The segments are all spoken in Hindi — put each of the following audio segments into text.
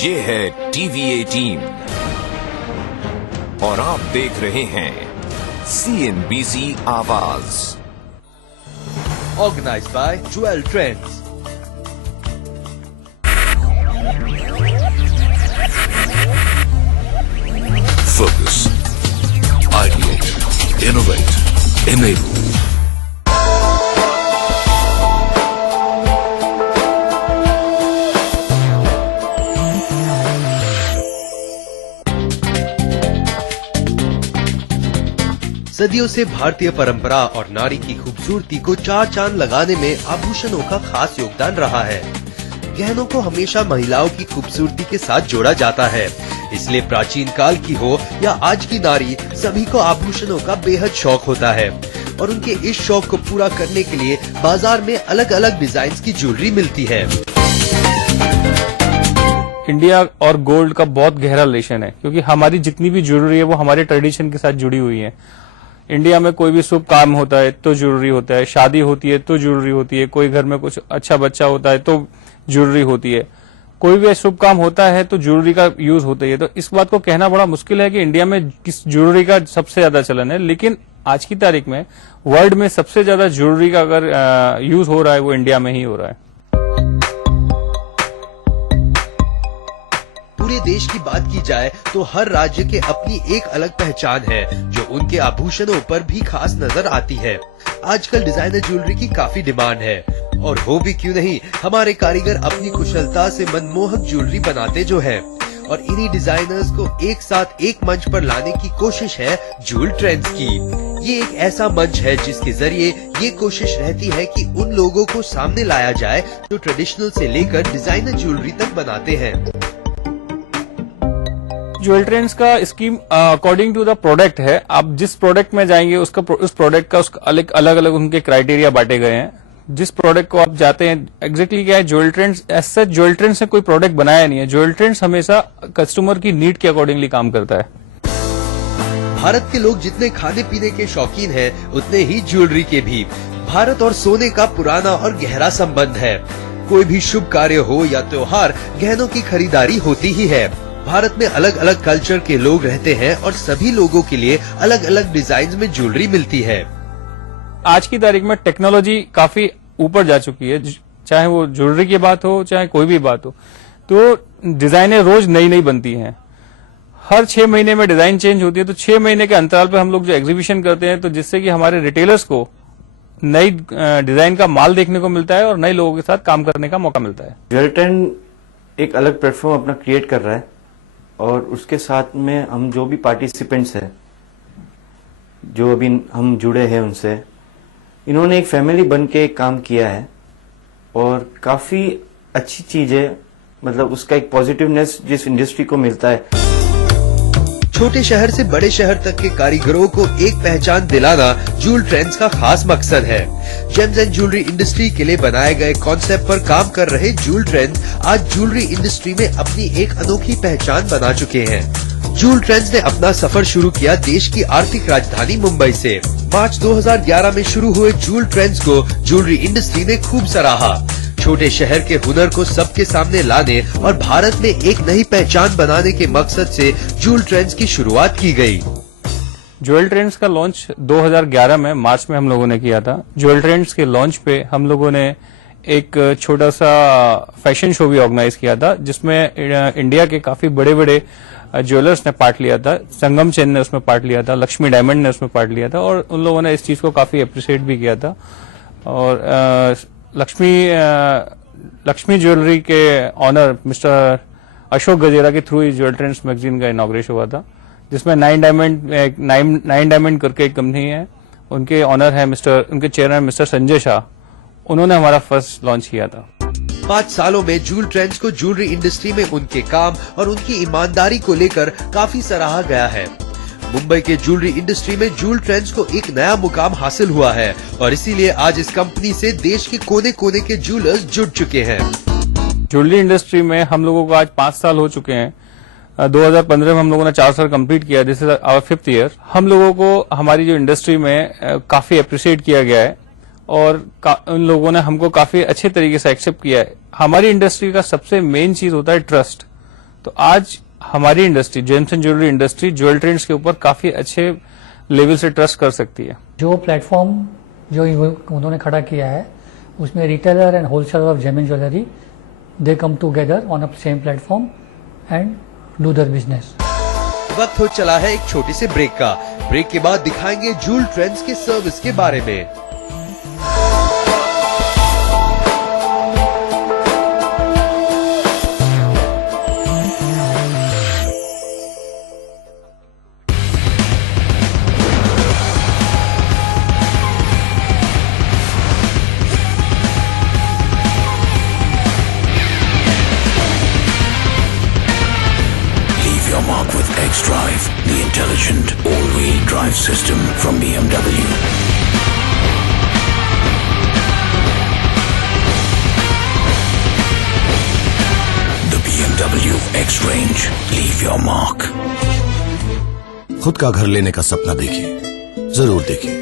ये है टीवी 18 और आप देख रहे हैं CNBC आवाज। Organized by Jewel Trends. Focus, ideate, innovate, enable. सदियों से भारतीय परंपरा और नारी की खूबसूरती को चार चांद लगाने में आभूषणों का खास योगदान रहा है। गहनों को हमेशा महिलाओं की खूबसूरती के साथ जोड़ा जाता है, इसलिए प्राचीन काल की हो या आज की नारी, सभी को आभूषणों का बेहद शौक होता है और उनके इस शौक को पूरा करने के लिए बाजार में अलग अलग डिजाइन की ज्वेलरी मिलती है। इंडिया और गोल्ड का बहुत गहरा रिलेशन है, क्योंकि हमारी जितनी भी ज्वेलरी है वो हमारे ट्रेडिशन के साथ जुड़ी हुई है। इंडिया में कोई भी शुभ काम होता है तो ज्वेलरी होता है, शादी होती है तो ज्वेलरी होती है, कोई घर में कुछ अच्छा बच्चा होता है तो ज्वेलरी होती है, कोई भी शुभ काम होता है तो ज्वेलरी का यूज होता है। तो इस बात को कहना बड़ा मुश्किल है कि इंडिया में किस ज्वेलरी का सबसे ज्यादा चलन है, लेकिन आज की तारीख में वर्ल्ड में सबसे ज्यादा ज्वेलरी का अगर यूज हो रहा है वो इंडिया में ही हो रहा है। पूरे देश की बात की जाए तो हर राज्य के अपनी एक अलग पहचान है, जो उनके आभूषणों पर भी खास नजर आती है। आजकल डिजाइनर ज्वेलरी की काफी डिमांड है और हो भी क्यों नहीं, हमारे कारीगर अपनी कुशलता से मनमोहक ज्वेलरी बनाते जो है, और इन्हीं डिजाइनर्स को एक साथ एक मंच पर लाने की कोशिश है ज्वेल ट्रेंड्स की। ये एक ऐसा मंच है जिसके जरिए ये कोशिश रहती है कि उन लोगों को सामने लाया जाए जो ट्रेडिशनल से लेकर डिजाइनर ज्वेलरी तक बनाते हैं। ज्वेल ट्रेंड्स का scheme according to the product है। आप जिस प्रोडक्ट में जाएंगे उस प्रोडक्ट का अलग अलग उनके क्राइटेरिया बांटे गए हैं। जिस प्रोडक्ट को आप जाते हैं एग्जैक्टली क्या है, Jewel Trends as such Jewel Trends ने कोई प्रोडक्ट बनाया नहीं है। ज्वेल ट्रेंड्स हमेशा कस्टमर की नीड के अकॉर्डिंगली काम करता है। भारत के लोग जितने खाने पीने के शौकीन हैं, उतने ही ज्वेलरी के भी। भारत और सोने का पुराना और गहरा संबंध है। कोई भी शुभ कार्य हो या त्योहार, गहनों की खरीदारी होती ही है। भारत में अलग अलग कल्चर के लोग रहते हैं और सभी लोगों के लिए अलग अलग डिजाइन में ज्वेलरी मिलती है। आज की तारीख में टेक्नोलॉजी काफी ऊपर जा चुकी है, चाहे वो ज्वेलरी की बात हो चाहे कोई भी बात हो, तो डिजाइनें रोज नई नई बनती हैं। हर 6 महीने में डिजाइन चेंज होती है, तो 6 महीने के अंतराल पर हम लोग जो एग्जीबिशन करते हैं, तो जिससे कि हमारे रिटेलर्स को नई डिजाइन का माल देखने को मिलता है और नए लोगों के साथ काम करने का मौका मिलता है। ज्वेल ट्रेंड एक अलग प्लेटफॉर्म अपना क्रिएट कर रहा है और उसके साथ में हम जो भी पार्टिसिपेंट्स हैं, जो अभी हम जुड़े हैं उनसे, इन्होंने एक फैमिली बन के काम किया है और काफी अच्छी चीज है। मतलब उसका एक पॉजिटिवनेस जिस इंडस्ट्री को मिलता है। छोटे शहर से बड़े शहर तक के कारीगरों को एक पहचान दिलाना ज्वेल ट्रेंड्स का खास मकसद है। जेम्स एंड ज्वेलरी इंडस्ट्री के लिए बनाए गए कॉन्सेप्ट पर काम कर रहे ज्वेल ट्रेंड्स आज ज्वेलरी इंडस्ट्री में अपनी एक अनोखी पहचान बना चुके हैं। ज्वेल ट्रेंड्स ने अपना सफर शुरू किया देश की आर्थिक राजधानी मुंबई से। मार्च 2011 में शुरू हुए ज्वेल ट्रेंड्स को ज्वेलरी इंडस्ट्री ने खूब सराहा। छोटे शहर के हुनर को सबके सामने लाने और भारत में एक नई पहचान बनाने के मकसद से ज्वेल ट्रेंड्स की शुरुआत की गई। ज्वेल ट्रेंड्स का लॉन्च 2011 में मार्च में हम लोगों ने किया था। ज्वेल ट्रेंड्स के लॉन्च पे हम लोगों ने एक छोटा सा फैशन शो भी ऑर्गेनाइज किया था, जिसमें इंडिया के काफी बड़े बड़े ज्वेलर्स ने पार्ट लिया था। संगम चैन ने उसमें पार्ट लिया था, लक्ष्मी डायमंड ने उसमें पार्ट लिया था और उन लोगों ने इस चीज को काफी अप्रिशिएट भी किया था। और लक्ष्मी ज्वेलरी के ऑनर मिस्टर अशोक गजेरा के थ्रू ज्वेल ट्रेंड्स मैगजीन का इनॉग्रेशन हुआ था, जिसमें 9 डायमंड करके एक कंपनी है, उनके ऑनर है उनके चेयरमैन मिस्टर संजय शाह। उन्होंने हमारा फर्स्ट लॉन्च किया था। 5 सालों में ज्वेल ट्रेंड्स को ज्वेलरी इंडस्ट्री में उनके काम और उनकी ईमानदारी को लेकर काफी सराहा गया है। मुंबई के ज्वेलरी इंडस्ट्री में ज्वेल ट्रेंड्स को एक नया मुकाम हासिल हुआ है और इसीलिए आज इस कंपनी से देश के कोने कोने के ज्वेलर्स जुड़ चुके हैं। ज्वेलरी इंडस्ट्री में हम लोगों को आज 5 साल हो चुके हैं। 2015 में हम लोगों ने 4 साल कंप्लीट किया, this is our 5th year. हम लोगों को हमारी जो इंडस्ट्री में काफी अप्रिशिएट किया गया है और उन लोगों ने हमको काफी अच्छे तरीके से एक्सेप्ट किया है। हमारी इंडस्ट्री का सबसे मेन चीज होता है ट्रस्ट। तो आज हमारी industry, James and jewellery industry, jewel trends के ऊपर काफी अच्छे लेवल से ट्रस्ट कर सकती है। जो प्लेटफॉर्म जो उन्होंने खड़ा किया है उसमें retailer and wholesaler of gem and jewellery they come together on a same platform and do their business. वक्त हो चला है एक छोटे से ब्रेक का। ब्रेक के बाद दिखाएंगे जूल ट्रेंड्स के सर्विस के बारे में। Mark with X-Drive, the intelligent all-wheel drive system from BMW. The BMW X-Range, leave your mark. खुद का घर लेने का सपना देखिए, जरूर देखिए,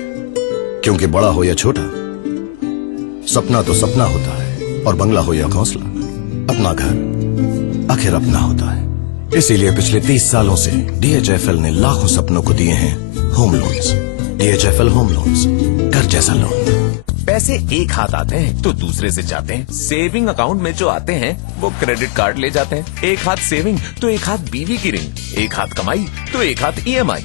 क्योंकि बड़ा हो या छोटा, सपना तो सपना होता है और बंगला हो या घोंसला, अपना घर आखिर अपना होता है। इसीलिए पिछले 30 सालों से DHFL ने लाखों सपनों को दिए हैं home loans. DHFL home loans, घर जैसा लोन। पैसे एक हाथ आते हैं तो दूसरे से जाते हैं। सेविंग अकाउंट में जो आते हैं वो क्रेडिट कार्ड ले जाते हैं। एक हाथ सेविंग तो एक हाथ बीवी की रिंग, एक हाथ कमाई तो एक हाथ EMI,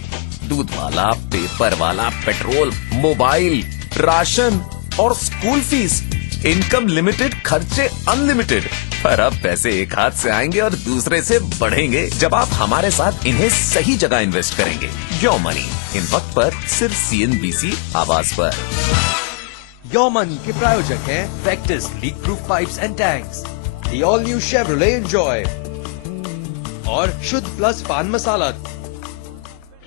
दूध वाला, पेपर वाला, पेट्रोल, मोबाइल, राशन और स्कूल फीस। इनकम लिमिटेड, खर्चे अनलिमिटेड। पर अब पैसे एक हाथ से आएंगे और दूसरे से बढ़ेंगे जब आप हमारे साथ इन्हें सही जगह इन्वेस्ट करेंगे। योर मनी, इन वक्त पर सिर्फ CNBC आवाज पर। योर मनी के प्रायोजक हैं Victus leak proof pipes and tanks, the all new Chevrolet enjoy और शुद्ध प्लस पान मसाला।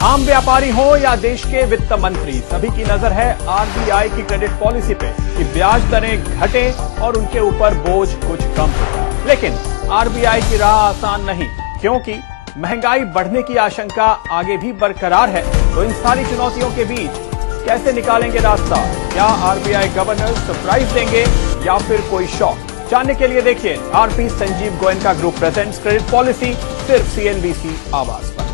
आम व्यापारी हो या देश के वित्त मंत्री, सभी की नजर है RBI की क्रेडिट पॉलिसी पे कि ब्याज दरें घटे और उनके ऊपर बोझ कुछ कम हो। लेकिन RBI की राह आसान नहीं, क्योंकि महंगाई बढ़ने की आशंका आगे भी बरकरार है। तो इन सारी चुनौतियों के बीच कैसे निकालेंगे रास्ता? क्या RBI गवर्नर सरप्राइज देंगे या फिर कोई शॉक? जानने के लिए देखिए RP Sanjeev Goenka group presents credit policy, सिर्फ CNBC आवाज पर।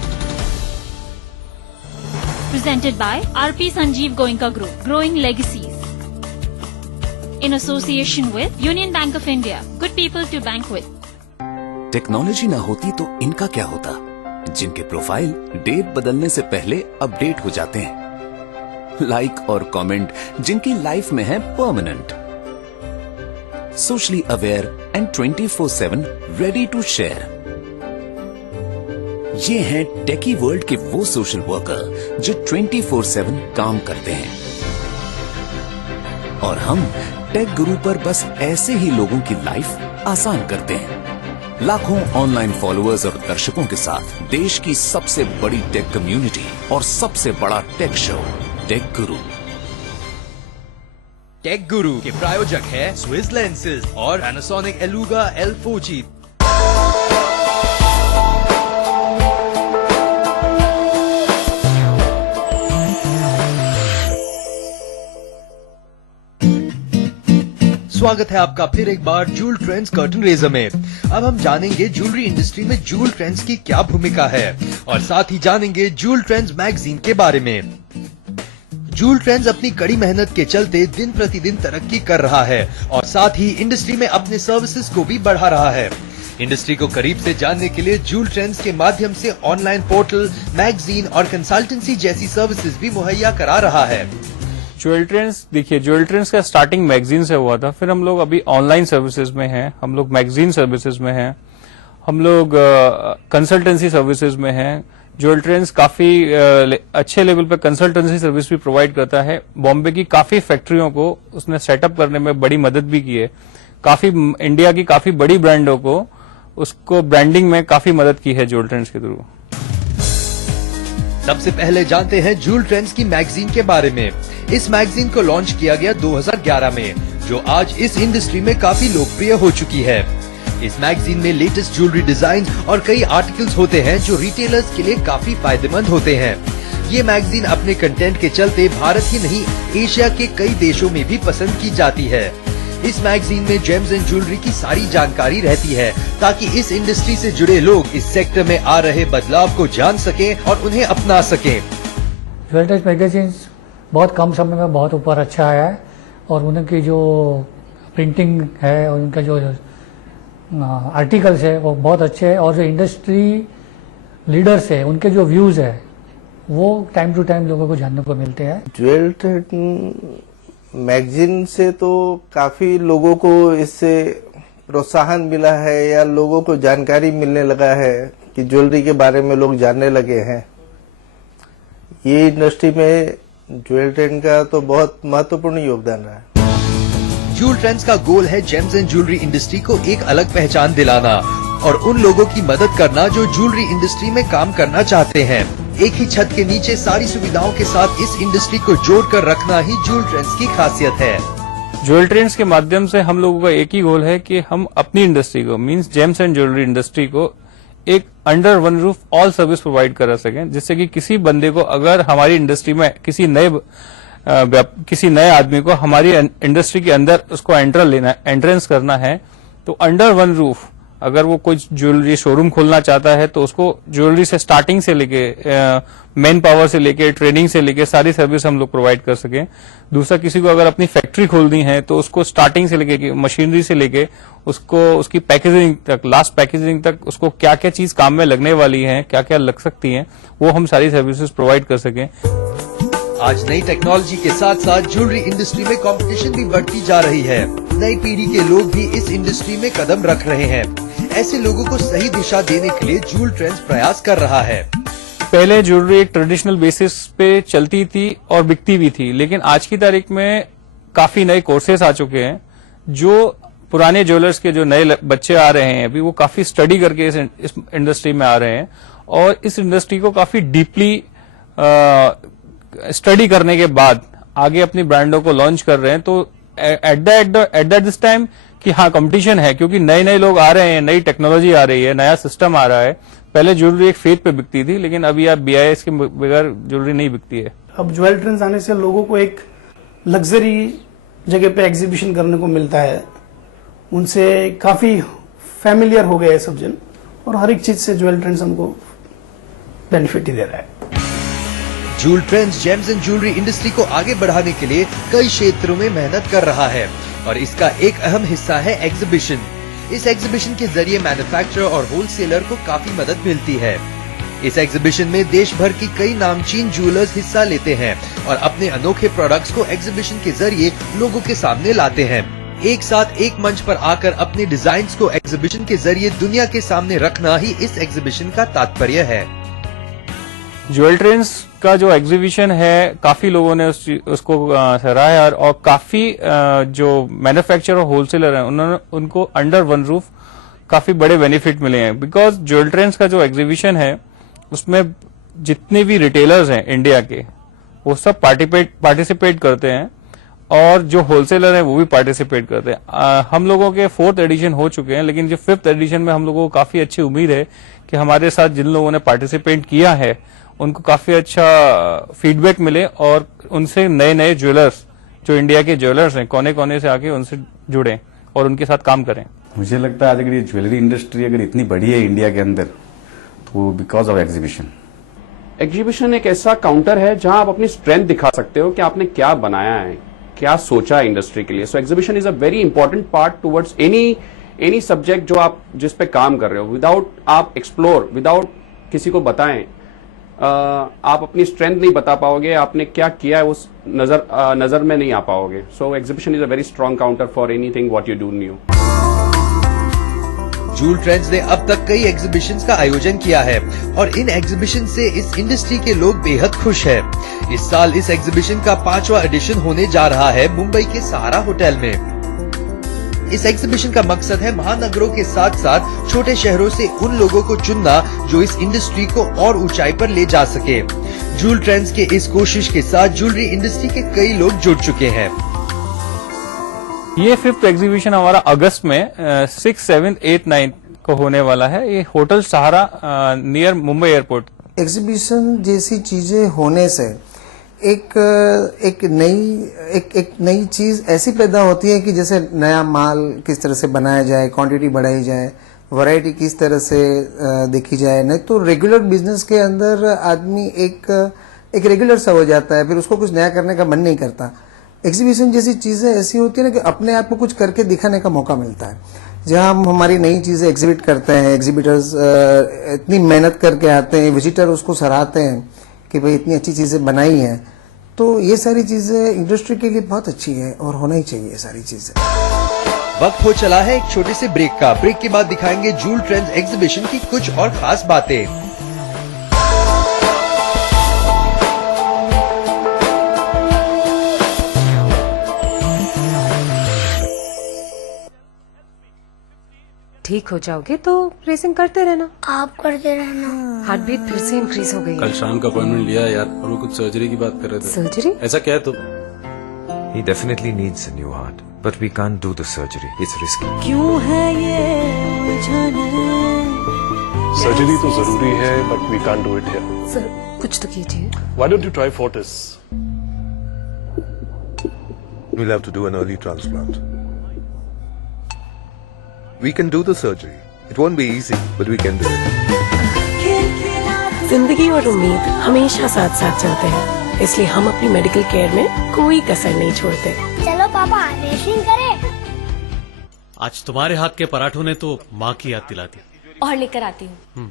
Presented by RP Sanjeev Goenka Group, Growing Legacies. In association with Union Bank of India, good people to bank with. Technology ना होती तो इनका क्या होता, जिनके प्रोफाइल डेट बदलने से पहले अपडेट हो जाते हैं। लाइक और कमेंट जिनकी लाइफ में है permanent. Socially aware and 24/7 ready to share. ये हैं टेकी वर्ल्ड के वो सोशल वर्कर जो 24/7 काम करते हैं। और हम टेक गुरु पर बस ऐसे ही लोगों की लाइफ आसान करते हैं। लाखों ऑनलाइन फॉलोअर्स और दर्शकों के साथ देश की सबसे बड़ी टेक कम्युनिटी और सबसे बड़ा टेक शो, टेक गुरु। टेक गुरु के प्रायोजक है स्विस लेंसेज और पैनासोनिक एलुगा L4G। स्वागत है आपका फिर एक बार जूल ट्रेंड्स कर्टन रेजर में। अब हम जानेंगे ज्वेलरी इंडस्ट्री में जूल ट्रेंड्स की क्या भूमिका है और साथ ही जानेंगे जूल ट्रेंड्स मैगजीन के बारे में। जूल ट्रेंड्स अपनी कड़ी मेहनत के चलते दिन प्रतिदिन तरक्की कर रहा है और साथ ही इंडस्ट्री में अपने सर्विसेज को भी बढ़ा रहा है। इंडस्ट्री को करीब से जानने के लिए जूल ट्रेंड्स के माध्यम से ऑनलाइन पोर्टल, मैगजीन और कंसल्टेंसी जैसी सर्विसेज भी मुहैया करा रहा है। ज्वेल ट्रेंड्स, देखिए ज्वेल ट्रेंड्स का स्टार्टिंग मैगजीन से हुआ था, फिर हम लोग अभी ऑनलाइन सर्विसेज में हैं, हम लोग मैगजीन सर्विसेज में हैं, हम लोग कंसल्टेंसी सर्विसेज में हैं। ज्वेल ट्रेंड्स काफी अच्छे लेवल पे कंसल्टेंसी सर्विस भी प्रोवाइड करता है। बॉम्बे की काफी फैक्ट्रियों को उसने सेटअप करने में बड़ी मदद भी की है। काफी इंडिया की काफी बड़ी ब्रांडों को उसको ब्रांडिंग में काफी मदद की है ज्वेल ट्रेंड्स के थ्रू। सबसे पहले जानते हैं जूल ट्रेंड्स की मैगजीन के बारे में। इस मैगजीन को लॉन्च किया गया 2011 में, जो आज इस इंडस्ट्री में काफी लोकप्रिय हो चुकी है। इस मैगजीन में लेटेस्ट ज्वेलरी डिजाइन और कई आर्टिकल्स होते हैं जो रिटेलर्स के लिए काफी फायदेमंद होते हैं। ये मैगजीन अपने कंटेंट के चलते भारत ही नहीं एशिया के कई देशों में भी पसंद की जाती है। इस मैगजीन में जेम्स एंड ज्वेलरी की सारी जानकारी रहती है ताकि इस इंडस्ट्री से जुड़े लोग इस सेक्टर में आ रहे बदलाव को जान सकें और उन्हें अपना सकें। ज्वेल ट्रेंड्स मैगजीन बहुत कम समय में बहुत ऊपर अच्छा आया है और उनकी जो प्रिंटिंग है और उनका जो आर्टिकल्स है वो बहुत अच्छे हैं और जो इंडस्ट्री लीडर्स है उनके जो व्यूज है वो टाइम टू टाइम लोगों को जानने को मिलते हैं। ज्वेल ट्रेंड मैगजीन से तो काफी लोगों को इससे प्रोत्साहन मिला है या लोगों को जानकारी मिलने लगा है कि ज्वेलरी के बारे में लोग जानने लगे हैं। ये इंडस्ट्री में ज्वेल ट्रेंड का तो बहुत महत्वपूर्ण योगदान रहा है। जूल ट्रेंड्स का गोल है जेम्स एंड ज्वेलरी इंडस्ट्री को एक अलग पहचान दिलाना और उन लोगों की मदद करना जो ज्वेलरी इंडस्ट्री में काम करना चाहते हैं। एक ही छत के नीचे सारी सुविधाओं के साथ इस इंडस्ट्री को जोड़कर रखना ही जूल ट्रेंड्स की खासियत है। ज्वेल ट्रेंड्स के माध्यम से हम लोगों का एक ही गोल है कि हम अपनी इंडस्ट्री को means James and jewellery industry को एक under one roof all service provide करा सकें, जिससे कि किसी बंदे को अगर हमारी इंडस्ट्री में किसी नए आदमी को हमारी इंडस्ट्री के अंदर उसको एंट्रेंस करना है तो अंडर वन रूफ अगर वो कोई ज्वेलरी शोरूम खोलना चाहता है तो उसको ज्वेलरी से स्टार्टिंग से लेके मैन पावर से लेके ट्रेनिंग से लेके सारी सर्विस हम लोग प्रोवाइड कर सकें। दूसरा, किसी को अगर अपनी फैक्ट्री खोलनी है तो उसको स्टार्टिंग से लेके मशीनरी से लेके उसको उसकी पैकेजिंग तक, लास्ट पैकेजिंग तक उसको क्या क्या चीज काम में लगने वाली है, क्या क्या लग सकती है, वो हम सारी सर्विसेज प्रोवाइड कर सकें। आज नई टेक्नोलॉजी के साथ साथ ज्वेलरी इंडस्ट्री में कंपटीशन भी बढ़ती जा रही है। नई पीढ़ी के लोग भी इस इंडस्ट्री में कदम रख रहे हैं। ऐसे लोगों को सही दिशा देने के लिए जूल ट्रेंड्स प्रयास कर रहा है। पहले ज्वेलरी एक ट्रेडिशनल बेसिस पे चलती थी और बिकती भी थी, लेकिन आज की तारीख में काफी नए कोर्सेस आ चुके हैं जो पुराने ज्वेलर्स के जो नए बच्चे आ रहे हैं अभी वो काफी स्टडी करके इस इंडस्ट्री में आ रहे हैं और इस इंडस्ट्री को काफी डीपली स्टडी करने के बाद आगे अपनी ब्रांडों को लॉन्च कर रहे हैं। तो एट दिस टाइम कि हाँ कंपटीशन है, क्योंकि नए नए लोग आ रहे हैं, नई टेक्नोलॉजी आ रही है, नया सिस्टम आ रहा है। पहले ज्वेलरी एक फेथ पे बिकती थी, लेकिन अभी आप BIS के बगैर ज्वेलरी नहीं बिकती है। अब ज्वेल ट्रेंड्स आने से लोगों को एक लग्जरी जगह पे एग्जीबिशन करने को मिलता है, उनसे काफी फैमिलियर हो गए सब जन और हर एक चीज से ज्वेल ट्रेंड्स हमको बेनिफिट ही दे रहा है। Joule trends James and jewellery industry को आगे बढ़ाने के लिए कई क्षेत्रों में मेहनत कर रहा है और इसका एक अहम हिस्सा है एग्जीबिशन। इस एग्जीबिशन के जरिए मैन्युफैक्चरर और होलसेलर को काफी मदद मिलती है। इस एग्जीबिशन में देश भर की कई नामचीन ज्वेलर्स हिस्सा लेते हैं और अपने अनोखे प्रोडक्ट्स को एग्जीबिशन के जरिए लोगों के सामने लाते हैं। एक साथ एक मंच पर आकर अपने डिजाइन्स को एग्जीबिशन के जरिए दुनिया के सामने रखना ही इस एग्जीबिशन का तात्पर्य है। ज्वेल ट्रेंड्स का जो एग्जीबिशन है काफी लोगों ने उसको सराहा और काफी जो मैन्युफैक्चरर और होलसेलर हैं उन्होंने उनको अंडर वन रूफ काफी बड़े बेनिफिट मिले हैं। बिकॉज ज्वेल ट्रेंड्स का जो एग्जीबिशन है उसमें जितने भी रिटेलर्स हैं इंडिया के वो सब पार्टिसिपेट करते हैं और जो होलसेलर हैं वो भी पार्टिसिपेट करते हैं। हम लोगों के 4th एडिशन हो चुके हैं, लेकिन जो 5th एडिशन में हम लोगों को काफी अच्छी उम्मीद है कि हमारे साथ जिन लोगों ने पार्टिसिपेट किया है उनको काफी अच्छा फीडबैक मिले और उनसे नए नए ज्वेलर्स जो इंडिया के ज्वेलर्स हैं कोने कोने से आके उनसे जुड़े और उनके साथ काम करें। मुझे लगता है आज अगर ये ज्वेलरी इंडस्ट्री अगर इतनी बड़ी है इंडिया के अंदर तो बिकॉज ऑफ एग्जीबिशन। एग्जीबिशन एक ऐसा काउंटर है जहां आप अपनी स्ट्रेंथ दिखा सकते हो कि आपने क्या बनाया है, क्या सोचा है इंडस्ट्री के लिए। So exhibition is a very important part towards any subject जो आप जिस पे काम कर रहे हो। विदाउट आप एक्सप्लोर, विदाउट किसी को बताएं आप अपनी स्ट्रेंथ नहीं बता पाओगे, आपने क्या किया है उस नजर में नहीं आ पाओगे। So exhibition is a very strong counter for anything what you do new. Jewel trends ने अब तक कई एग्जीबिशंस का आयोजन किया है और इन एग्जीबिशन से इस इंडस्ट्री के लोग बेहद खुश हैं। इस साल इस एग्जीबिशन का 5वां एडिशन होने जा रहा है मुंबई के सहारा होटल में। इस एग्जीबिशन का मकसद है महानगरों के साथ साथ छोटे शहरों से उन लोगों को चुनना जो इस इंडस्ट्री को और ऊंचाई पर ले जा सके। जूल ट्रेंड्स के इस कोशिश के साथ ज्वेलरी इंडस्ट्री के कई लोग जुड़ चुके हैं। ये 5th एग्जीबिशन हमारा अगस्त में 6, 7, 8, 9 को होने वाला है। ये होटल सहारा नियर मुंबई एयरपोर्ट। एग्जीबिशन जैसी चीजें होने से एक नई चीज ऐसी पैदा होती है कि जैसे नया माल किस तरह से बनाया जाए, क्वांटिटी बढ़ाई जाए, वैरायटी किस तरह से देखी जाए। नहीं तो रेगुलर बिजनेस के अंदर आदमी एक रेगुलर सा हो जाता है, फिर उसको कुछ नया करने का मन नहीं करता। एग्जीबिशन जैसी चीजें ऐसी होती है ना कि अपने आप को कुछ करके दिखाने का मौका मिलता है, जहां हम हमारी नई चीजें एग्जिबिट करते हैं। एग्जिबिटर्स इतनी मेहनत करके आते हैं, विजिटर उसको सराहते हैं कि भाई इतनी अच्छी चीजें बनाई हैं। तो ये सारी चीजें इंडस्ट्री के लिए बहुत अच्छी है और होना ही चाहिए ये सारी चीजें। वक्त हो चला है एक छोटे से ब्रेक का। ब्रेक के बाद दिखाएंगे जूल ट्रेंड्स एग्जीबिशन की कुछ और खास बातें। ठीक हो जाओगे तो रेसिंग करते रहना। आप करते रहना। हार्ट बीट फिर से इंक्रीज हो गई है। कल शाम का अपॉइंटमेंट लिया यार, और वो कुछ सर्जरी की बात कर रहे थे। सर्जरी? ऐसा क्या है तो? He definitely needs a new heart, but we can't do the surgery. It's risky. क्यों है ये उलझन? सर्जरी तो जरूरी है, but we can't do it here. Sir कुछ तो कीजिए। Why don't you try Fortis? We'll have to do an early transplant. We can do the surgery. It won't be easy, but we can do it. जिंदगी और उम्मीद हमेशा साथ साथ चलते हैं, इसलिए हम अपनी मेडिकल केयर में कोई कसर नहीं छोड़ते। चलो पापा रेसिंग करें। आज तुम्हारे हाथ के पराठों ने तो माँ की याद दिला दी। और लेकर आती हूँ।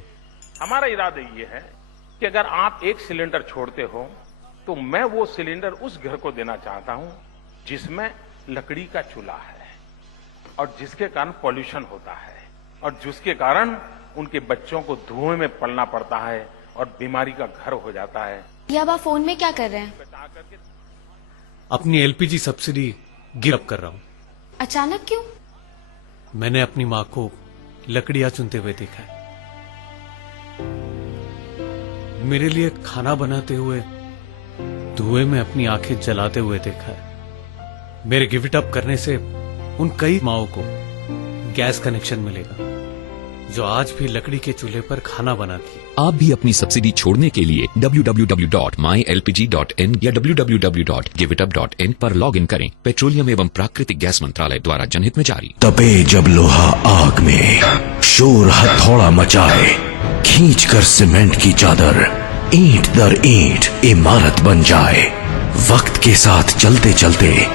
हमारा इरादा ये है कि अगर आप एक सिलेंडर छोड़ते हो तो मैं वो सिलेंडर उस घर को देना चाहता हूँ जिसमें लकड़ी का चूल्हा है और जिसके कारण पॉल्यूशन होता है और जिसके कारण उनके बच्चों को धुएं में पलना पड़ता है और बीमारी का घर हो जाता है। ये अब आप फोन में क्या कर रहे हैं? अपनी एलपीजी सब्सिडी गिव अप कर रहा हूँ। अचानक क्यों? मैंने अपनी माँ को लकड़ियां चुनते हुए देखा है, मेरे लिए खाना बनाते हुए धुएं में अपनी आंखें जलाते हुए देखा है। मेरे गिव इट अप करने से उन कई माओं को गैस कनेक्शन मिलेगा जो आज भी लकड़ी के चूल्हे पर खाना बनाती है। आप भी अपनी सब्सिडी छोड़ने के लिए www.mylpg.in या www.givitup.in पर लॉग इन करें। पेट्रोलियम एवं प्राकृतिक गैस मंत्रालय द्वारा जनहित में जारी। तपे जब लोहा आग में, शोर हथौड़ा मचाए, खींच कर सीमेंट की चादर, ईंट दर ईंट इमारत बन जाए। वक्त के साथ चलते चलते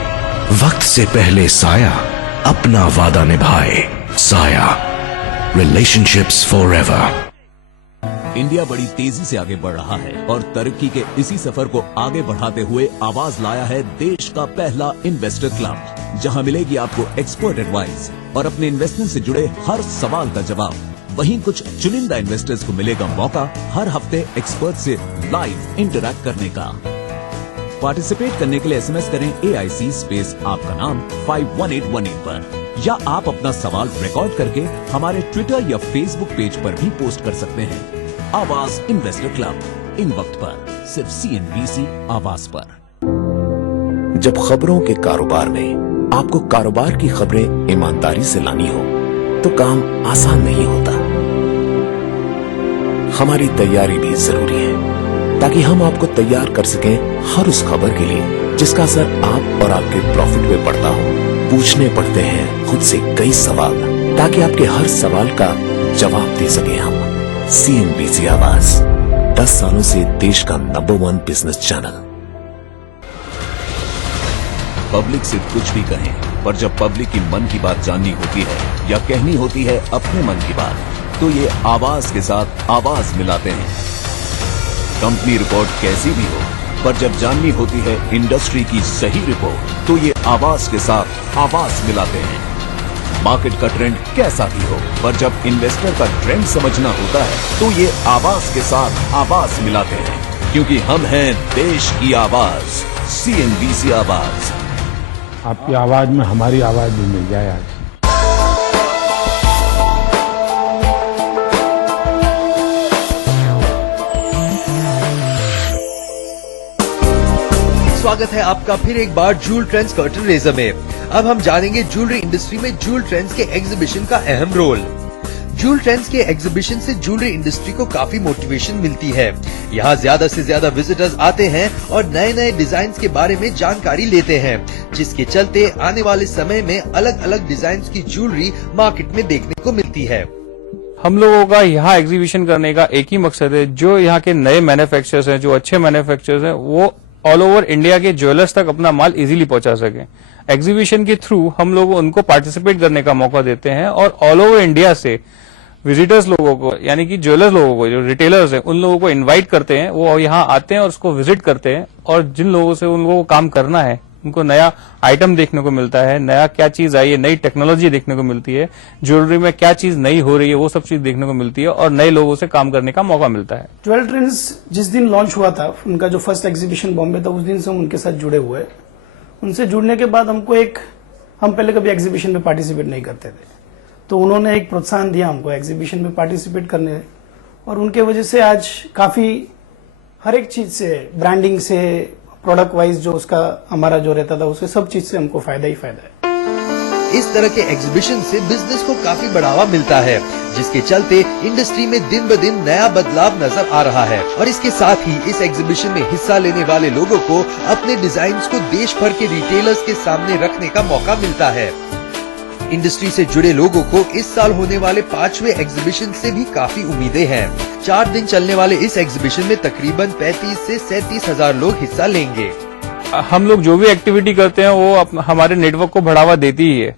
वक्त से पहले साया अपना वादा निभाए। साया, रिलेशनशिप्स फॉरएवर। इंडिया बड़ी तेजी से आगे बढ़ रहा है और तरक्की के इसी सफर को आगे बढ़ाते हुए आवाज लाया है देश का पहला इन्वेस्टर क्लब, जहां मिलेगी आपको एक्सपर्ट एडवाइस और अपने इन्वेस्टमेंट से जुड़े हर सवाल का जवाब। वहीं कुछ चुनिंदा इन्वेस्टर्स को मिलेगा मौका हर हफ्ते एक्सपर्ट से लाइव इंटरैक्ट करने का। पार्टिसिपेट करने के लिए एसएमएस करें AIC स्पेस आपका नाम 51818 पर, या आप अपना सवाल रिकॉर्ड करके हमारे ट्विटर या फेसबुक पेज पर भी पोस्ट कर सकते हैं। आवाज इन्वेस्टर क्लब, इन वक्त पर सिर्फ CNBC आवाज पर। जब खबरों के कारोबार में आपको कारोबार की खबरें ईमानदारी से लानी हो तो काम आसान नहीं होता। हमारी तैयारी भी जरूरी है ताकि हम आपको तैयार कर सकें हर उस खबर के लिए जिसका असर आप और आपके प्रॉफिट में पड़ता हो। पूछने पड़ते हैं खुद से कई सवाल ताकि आपके हर सवाल का जवाब दे सके हम। CNBC आवाज, 10 सालों से देश का नंबर 1 बिजनेस चैनल। पब्लिक से कुछ भी कहें, पर जब पब्लिक की मन की बात जाननी होती है या कहनी होती है अपने मन की बात, तो ये आवाज के साथ आवाज मिलाते हैं। कंपनी रिपोर्ट कैसी भी हो, पर जब जाननी होती है इंडस्ट्री की सही रिपोर्ट, तो ये आवाज के साथ आवाज मिलाते हैं। मार्केट का ट्रेंड कैसा भी हो, पर जब इन्वेस्टर का ट्रेंड समझना होता है, तो ये आवाज के साथ आवाज मिलाते हैं, क्योंकि हम हैं देश की आवाज। CNBC आवाज। आपकी आवाज में हमारी आवाज भी मिल जाए आज। स्वागत है आपका फिर एक बार जूल ट्रेंड्स कर्टन रेजर में। अब हम जानेंगे ज्वेलरी इंडस्ट्री में जूल ट्रेंड्स के एग्जीबिशन का अहम रोल। जूल ट्रेंड्स के एग्जीबिशन से ज्वेलरी इंडस्ट्री को काफी मोटिवेशन मिलती है। यहाँ ज्यादा से ज्यादा विजिटर्स आते हैं और नए नए डिजाइन के बारे में जानकारी लेते हैं, जिसके चलते आने वाले समय में अलग अलग डिजाइन की ज्वेलरी मार्केट में देखने को मिलती है। हम लोगों का यहाँ एग्जीबिशन करने का एक ही मकसद है, जो यहाँ के नए मैन्युफैक्चरर्स हैं, जो अच्छे मैन्युफैक्चरर्स हैं, वो ऑल ओवर इंडिया के ज्वेलर्स तक अपना माल इजीली पहुंचा सके। एग्जीबिशन के थ्रू हम लोग उनको पार्टिसिपेट करने का मौका देते हैं और ऑल ओवर इंडिया से विजिटर्स लोगों को, यानी कि ज्वेलर्स लोगों को, जो रिटेलर्स हैं, उन लोगों को इनवाइट करते हैं, वो यहाँ आते हैं और उसको विजिट करते हैं, और जिन लोगों से उन लोगों को काम करना है, उनको नया आइटम देखने को मिलता है, नया क्या चीज आई है, नई टेक्नोलॉजी देखने को मिलती है, ज्वेलरी में क्या चीज नई हो रही है, वो सब चीज देखने को मिलती है और नए लोगों से काम करने का मौका मिलता है। ज्वेल ट्रेंड्स जिस दिन लॉन्च हुआ था, उनका जो फर्स्ट एग्जीबिशन बॉम्बे था, उस दिन से हम उनके साथ जुड़े हुए। उनसे जुड़ने के बाद हमको हम पहले कभी एग्जीबिशन में पार्टिसिपेट नहीं करते थे, तो उन्होंने एक प्रोत्साहन दिया हमको एग्जीबिशन में पार्टिसिपेट करने, और उनके वजह से आज काफी हर एक चीज से, ब्रांडिंग से, प्रोडक्ट वाइज जो उसका हमारा जो रहता था, उससे सब चीज से हमको फायदा ही फायदा है। इस तरह के एग्जीबिशन से बिजनेस को काफी बढ़ावा मिलता है, जिसके चलते इंडस्ट्री में दिन ब दिन नया बदलाव नजर आ रहा है। और इसके साथ ही इस एग्जीबिशन में हिस्सा लेने वाले लोगों को अपने डिजाइन्स को देश भर के रिटेलर्स के सामने रखने का मौका मिलता है। इंडस्ट्री से जुड़े लोगों को इस साल होने वाले 5वें एग्जीबिशन से भी काफी उम्मीदें हैं। 4 दिन चलने वाले इस एग्जीबिशन में तकरीबन 35 से 37 हजार लोग हिस्सा लेंगे। हम लोग जो भी एक्टिविटी करते हैं वो हमारे नेटवर्क को बढ़ावा देती ही है।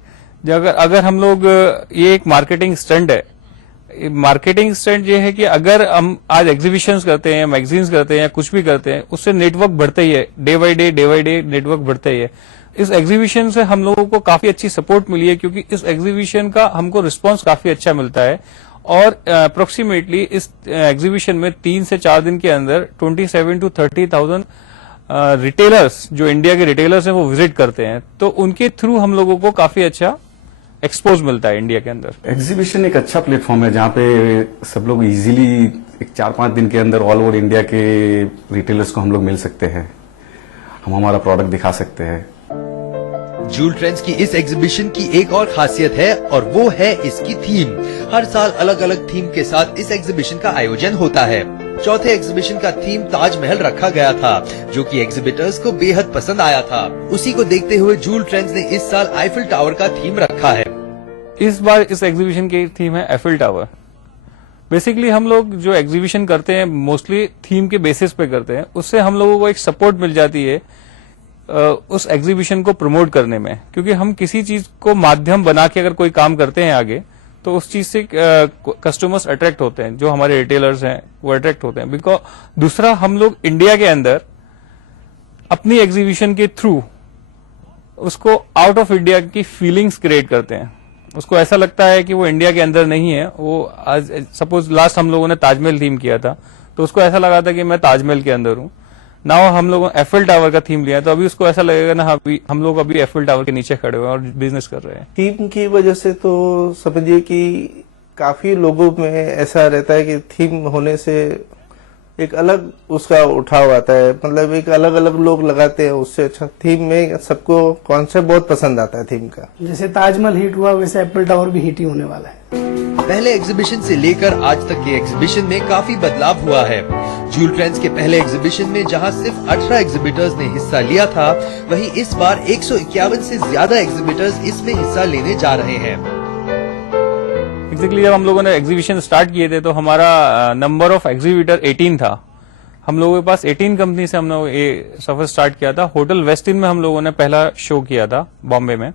अगर हम लोग, ये एक मार्केटिंग स्टंट है। मार्केटिंग स्टंट ये है कि अगर हम आज एग्जीबिशंस करते हैं, मैगजीन्स करते हैं या कुछ भी करते हैं, उससे नेटवर्क बढ़ता ही है, डे बाय डे नेटवर्क बढ़ता ही है। इस एग्जीबिशन से हम लोगों को काफी अच्छी सपोर्ट मिली है, क्योंकि इस एग्जीबिशन का हमको रिस्पांस काफी अच्छा मिलता है, और अप्रोक्सीमेटली इस एग्जीबिशन में 3 से 4 दिन के अंदर 27 to 30,000 रिटेलर्स, जो इंडिया के रिटेलर्स हैं, वो विजिट करते हैं, तो उनके थ्रू हम लोगों को काफी अच्छा एक्सपोज मिलता है इंडिया के अंदर। एग्जीबिशन एक अच्छा प्लेटफॉर्म है जहाँ पे सब लोग इजीली एक 4-5 दिन के अंदर ऑल ओवर इंडिया के रिटेलर्स को हम लोग मिल सकते हैं, हम हमारा प्रोडक्ट दिखा सकते हैं। जूल ट्रेंड्स की इस एग्जीबिशन की एक और खासियत है, और वो है इसकी थीम। हर साल अलग अलग थीम के साथ इस एग्जीबिशन का आयोजन होता है। चौथे एग्जीबिशन का थीम ताजमहल रखा गया था, जो कि एग्जीबिटर्स को बेहद पसंद आया था। उसी को देखते हुए जूल ट्रेंड्स ने इस साल आईफिल टावर का थीम रखा है। इस बार इस एग्जीबिशन की थीम है एफिल टावर। बेसिकली हम लोग जो एग्जीबिशन करते हैं मोस्टली थीम के बेसिस पे करते हैं, उससे हम लोगों को एक सपोर्ट मिल जाती है उस एग्जीबिशन को प्रमोट करने में, क्योंकि हम किसी चीज को माध्यम बना के अगर कोई काम करते हैं आगे, तो उस चीज से कस्टमर्स अट्रैक्ट होते हैं, जो हमारे रिटेलर्स हैं वो अट्रैक्ट होते हैं। बिकॉज दूसरा, हम लोग इंडिया के अंदर अपनी एग्जीबिशन के थ्रू उसको आउट ऑफ इंडिया की फीलिंग्स क्रिएट करते हैं। उसको ऐसा लगता है कि वो इंडिया के अंदर नहीं है। वो आज सपोज लास्ट हम लोगों ने ताजमहल थीम किया था, तो उसको ऐसा लगा था कि मैं ताजमहल के अंदर हूँ। नाउ हम लोगों ने एफिल टावर का थीम लिया, तो अभी उसको ऐसा लगेगा ना हम लोग अभी एफिल टावर के नीचे खड़े हुए हैं और बिजनेस कर रहे हैं। थीम की वजह से तो समझिए कि काफी लोगों में ऐसा रहता है कि थीम होने से एक अलग उसका उठाव आता है, मतलब एक अलग अलग लोग लगाते हैं, उससे अच्छा थीम में सबको कॉन्सेप्ट बहुत पसंद आता है थीम का। जैसे ताजमहल हिट हुआ, वैसे एप्पल टावर भी हिट ही होने वाला है। पहले एग्जीबिशन से लेकर आज तक के एग्जीबिशन में काफी बदलाव हुआ है। जूल ट्रेंड्स के पहले एग्जीबिशन में जहां सिर्फ 18 एग्जीबिटर्स ने हिस्सा लिया था, वहीं इस बार 151 से ज्यादा एग्जीबिटर्स इसमें हिस्सा लेने जा रहे हैं। बेसिकली जब हम लोगों ने एग्जीबिशन स्टार्ट किए थे, तो हमारा नंबर ऑफ एग्जीबिटर 18 था। हम लोगों के पास 18 कंपनी से हम लोग ये सफर स्टार्ट किया था। होटल वेस्टिन में हम लोगों ने पहला शो किया था बॉम्बे में,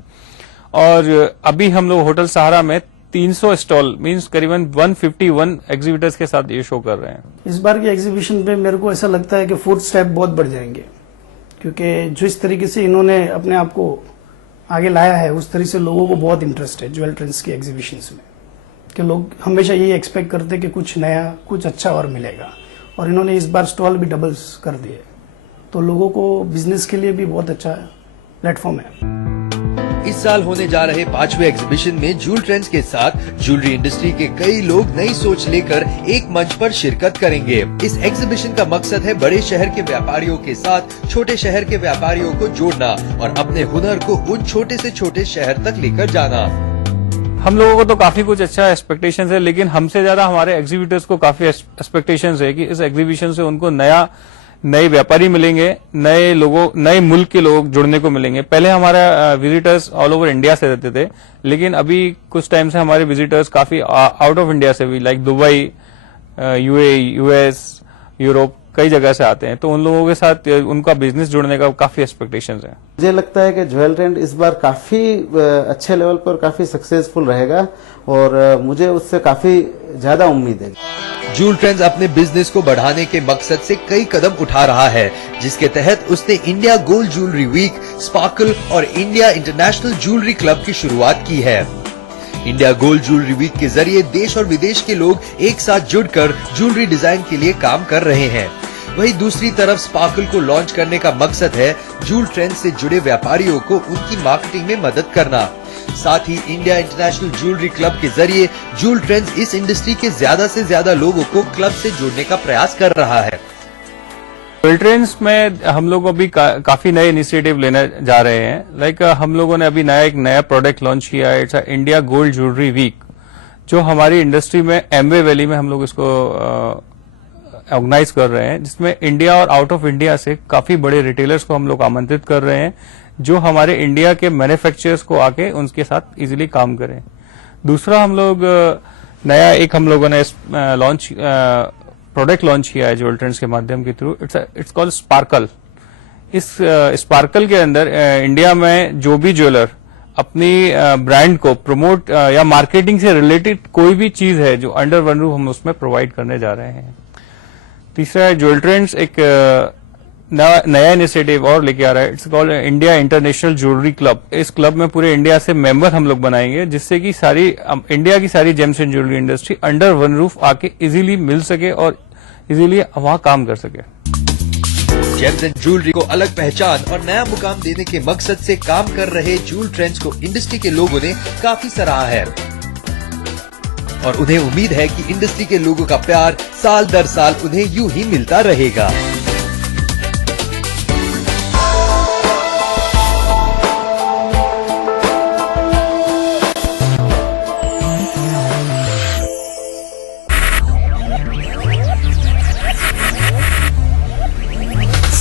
और अभी हम लोग होटल सहारा में 300 स्टॉल मींस करीबन 151 एग्जीबिटर्स के साथ ये शो कर रहे हैं। इस बार के एग्जीबिशन पे मेरे को ऐसा लगता है कि फुट स्टेप बहुत बढ़ जाएंगे, क्योंकि जिस तरीके से इन्होंने अपने आप को आगे लाया है, उस तरह से लोगों को बहुत इंटरेस्ट है ज्वेल ट्रेंड्स की एग्जीबिशंस में, कि लोग हमेशा यही एक्सपेक्ट करते कि कुछ नया, कुछ अच्छा और मिलेगा, और इन्होंने इस बार स्टॉल भी डबल्स कर दिए, तो लोगों को बिजनेस के लिए भी बहुत अच्छा प्लेटफॉर्म है। इस साल होने जा रहे 5वें एग्जीबिशन में जूल ट्रेंड्स के साथ ज्वेलरी इंडस्ट्री के कई लोग नई सोच लेकर एक मंच पर शिरकत करेंगे। इस एग्जीबिशन का मकसद है बड़े शहर के व्यापारियों के साथ छोटे शहर के व्यापारियों को जोड़ना और अपने हुनर को उन छोटे से छोटे शहर तक लेकर जाना। हम लोगों को तो काफी कुछ अच्छा एक्सपेक्टेशंस है, लेकिन हमसे ज्यादा हमारे एग्जीबिटर्स को काफी एक्सपेक्टेशंस है कि इस एग्जीबिशन से उनको नए व्यापारी मिलेंगे, नए लोगों, नए मुल्क के लोग जुड़ने को मिलेंगे। पहले हमारा विजिटर्स ऑल ओवर इंडिया से रहते थे, लेकिन अभी कुछ टाइम से हमारे विजिटर्स काफी आउट ऑफ इंडिया से भी, like Dubai, UAE, US, Europe, कई जगह से आते हैं। तो उन लोगों के साथ उनका बिजनेस जुड़ने का काफी एक्सपेक्टेशंस है। मुझे लगता है कि ज्वेल ट्रेंड इस बार काफी अच्छे लेवल पर काफी सक्सेसफुल रहेगा और मुझे उससे काफी ज्यादा उम्मीद है। जूल ट्रेंड्स अपने बिजनेस को बढ़ाने के मकसद से कई कदम उठा रहा है, जिसके तहत उसने India Gold Jewellery Week, Sparkle और इंडिया इंटरनेशनल ज्वेलरी क्लब की शुरुआत की है। इंडिया गोल्ड ज्वेलरी वीक के जरिए देश और विदेश के लोग एक साथ जुड़कर ज्वेलरी डिजाइन के लिए काम कर रहे हैं। वहीं दूसरी तरफ स्पार्कल को लॉन्च करने का मकसद है जूल ट्रेंड्स से जुड़े व्यापारियों को उनकी मार्केटिंग में मदद करना। साथ ही इंडिया इंटरनेशनल ज्वेलरी क्लब के जरिए जूल ट्रेंड्स इस इंडस्ट्री के ज्यादा से ज्यादा लोगों को क्लब से जोड़ने का प्रयास कर रहा है। ज्वेल ट्रेंड्स में हम लोग अभी काफी नए इनिशिएटिव लेने जा रहे हैं। लाइक हम लोगों ने अभी एक नया प्रोडक्ट लॉन्च किया है, it's India Gold Jewellery Week, जो हमारी इंडस्ट्री में एमवे वैली में हम लोग इसको ऑर्गेनाइज कर रहे हैं, जिसमें इंडिया और आउट ऑफ इंडिया से काफी बड़े रिटेलर्स को हम लोग आमंत्रित कर रहे हैं, जो हमारे इंडिया के मैन्युफैक्चरर्स को आके उनके साथ इजीली काम करें। दूसरा हम लोग हम लोगों ने प्रोडक्ट लॉन्च किया है ज्वेल ट्रेंड्स के माध्यम के थ्रू, इट्स कॉल्ड स्पार्कल। इस स्पार्कल के अंदर इंडिया में जो भी ज्वेलर अपनी ब्रांड को प्रमोट या मार्केटिंग से रिलेटेड कोई भी चीज है जो अंडर वन रूफ हम उसमें प्रोवाइड करने जा रहे हैं। तीसरा है ज्वेल ट्रेंड्स एक नया इनिशिएटिव और लेके आ रहा है, it's called India International Jewellery club. इस क्लब में पूरे इंडिया से मेंबर हम लोग बनाएंगे, जिससे कि इंडिया की सारी James and jewellery industry under one roof आके इजीली मिल सके और इजीली वहां काम कर सके। जेम्स एंड ज्वेलरी को अलग पहचान और नया मुकाम देने के मकसद से काम कर रहे जूल ट्रेंड्स को इंडस्ट्री के लोगों ने काफी सराहा है और उन्हें उम्मीद है कि इंडस्ट्री के लोगों का प्यार साल दर साल उन्हें यूं ही मिलता रहेगा।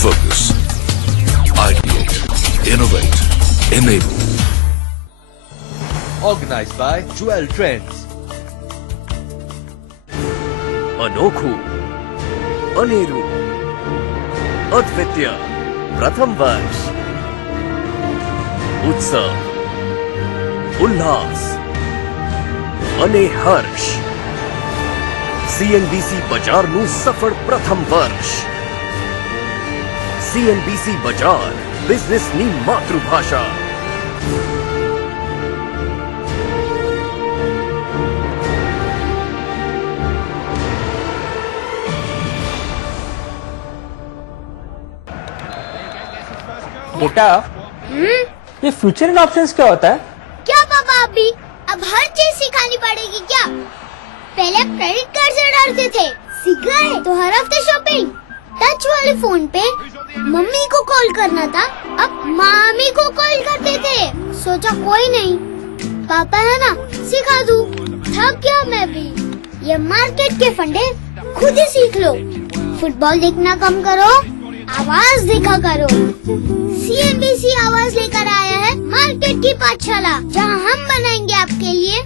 Focus, ideate, innovate, enable. Organized by Jewel Trends. अनोखू, अनेरू, अद्वितीय, प्रथम वर्ष, उत्सव, उल्लास, अने हर्ष, CNBC બજારનું સફળ પ્રથમ વર્ષ। CNBC બજાર, બિઝનેસની માતૃભાષા। बेटा, ये फ्यूचर इन ऑप्शंस क्या होता है? क्या पापा अभी अब हर चीज सिखानी पड़ेगी क्या? पहले आप क्रेडिट कार्ड से डरते थे, सीख गए तो हर हफ्ते शॉपिंग। टच वाले फोन पे मम्मी को कॉल करना था, अब मामी को कॉल करते थे। सोचा कोई नहीं, पापा है ना, सिखा दूं। थक गया मैं भी। ये मार्केट के फंडे खुद ही सीख लो। फुटबॉल देखना कम करो, आवाज देखा करो। CNBC आवाज लेकर आया है मार्केट की पाठशाला, जहां हम बनाएंगे आपके लिए